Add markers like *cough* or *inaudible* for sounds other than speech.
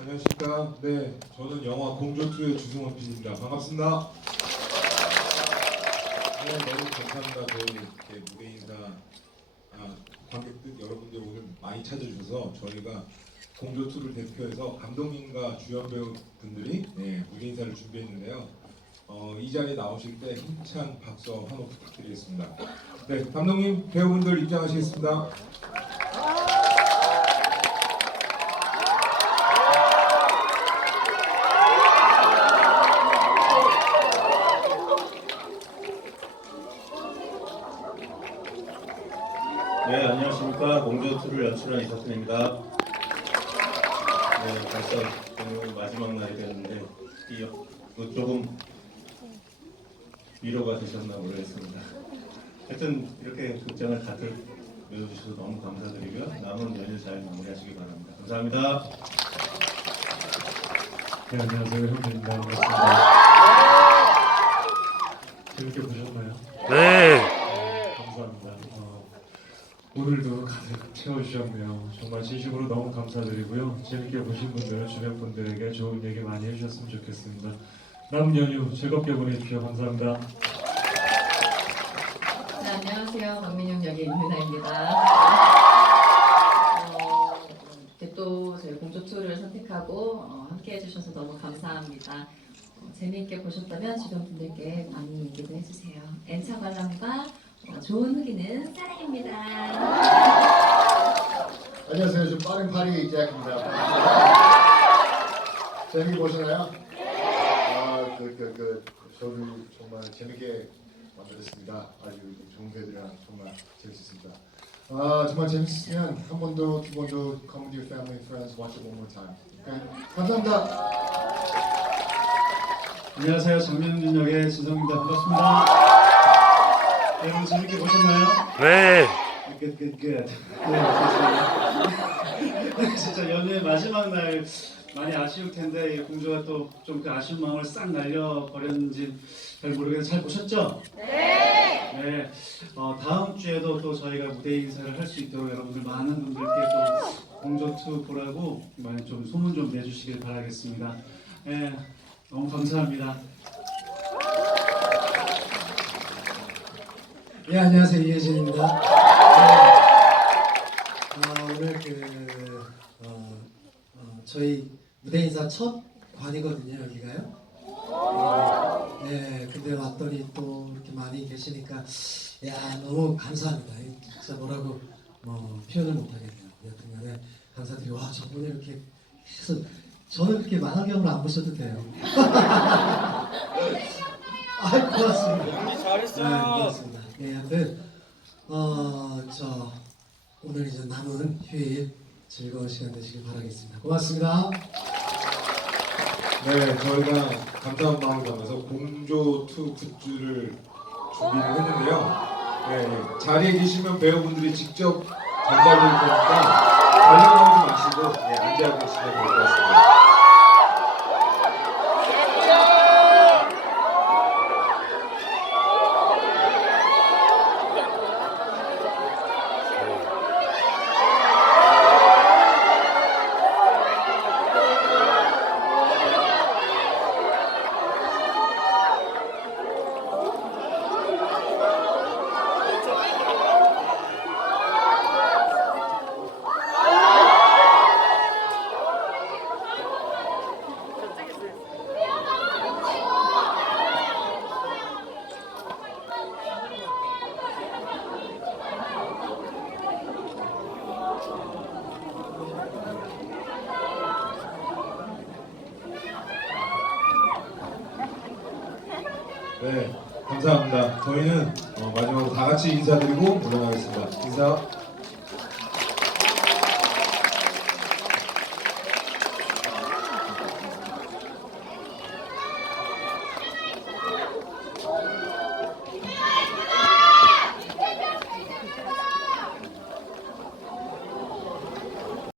안녕하십니까. 네, 저는 영화 공조2의 주승원 PD입니다. 반갑습니다. 네, 너무 감사합니다. 저희 이렇게 무대 인사 아, 관객들 여러분들 오늘 많이 찾아주셔서 저희가 공조2를 대표해서 감독님과 주연 배우분들이 네, 무대 인사를 준비했는데요. 어, 이 자리에 나오실 때 힘찬 박수와 환호 부탁드리겠습니다. 네, 감독님, 배우분들 입장하시겠습니다. 네, 안녕하십니까. 공조2를 연출한 이사순입니다. 네, 벌써 오늘 마지막 날이 되었는데 이뭐 조금 위로가 되셨나 모르겠습니다. 하여튼 이렇게 극장을 다들 외워주셔서 너무 감사드리고요. 남은 연휴 잘 마무리하시기 바랍니다. 감사합니다. 네, 안녕하세요. 형님입니다. 반갑습니다. 재밌게 보셨나요? 네. 오늘도 가득 채워주셨네요. 정말 진심으로 너무 감사드리고요. 재밌게 보신 분들, 주변 분들에게 좋은 얘기 많이 해주셨으면 좋겠습니다. 남은 연휴 즐겁게 보내주십시오. 감사합니다. 네, 안녕하세요. 박민영 역의 임윤아입니다. 어, 또 저희 공조2를 선택하고 어, 함께 해주셔서 너무 감사합니다. 어, 재미있게 보셨다면 주변 분들께 많이 얘기도 해주세요. 엔차 관람과 어, 좋은 후기는 사랑입니다. 안녕하세요. 저 빠른 파리 잭입니다. 재밌게 보시나요? 아, 그, 그, 그, 저도 정말 재밌게 만들었습니다. 아주 좋은 배들이랑 정말 재밌었습니다. 아, 정말 재밌으면 한 번 더, 두 번 더 come with your family and friends, watch it one more time. Okay? 감사합니다. 안녕하세요. 장면준 역의 진성입니다. 반갑습니다. 여러분 재밌게 보셨나요? 네. Good, good, good. 네, *laughs* 진짜 연휴의 마지막 날 많이 아쉬울 텐데 이 공주가 또 좀 그 아쉬운 마음을 싹 날려 버렸는지 잘 모르겠는데 잘 보셨죠? 네. 네. 어, 다음 주에도 또 저희가 무대 인사를 할 수 있도록 여러분들 많은 분들께 또 공조 2 보라고 많이 좀 소문 좀 내주시길 바라겠습니다. 네. 너무 감사합니다. 예, 안녕하세요. 이혜진입니다. 네. 아, 오늘 그, 어, 어, 저희 무대 인사 첫 관이거든요, 여기가요. 어, 네, 근데 왔더니 또 이렇게 많이 계시니까, 야, 너무 감사합니다. 진짜 뭐라고 뭐 표현을 못하겠네요. 여튼 간에 감사드리고, 와, 저번에 이렇게 해서, 저는 그렇게 망원경으로 안 보셔도 돼요. *laughs* 아, 고맙습니다. 잘했어. 네, 고맙습니다. 예, 아무튼 어 저 오늘 이제 남은 휴일 즐거운 시간 되시길 바라겠습니다. 고맙습니다. 네, 저희가 감사한 마음을 담아서 공조 2 굿즈를 준비를 했는데요. 네, 자리에 계시면 배우분들이 직접 전달될 거니까 달려나오지 마시고 네, 앉아 계시면 될 것 같습니다. 네, 감사합니다. 저희는 어, 마지막으로 다 같이 인사드리고 물러나겠습니다. 인사.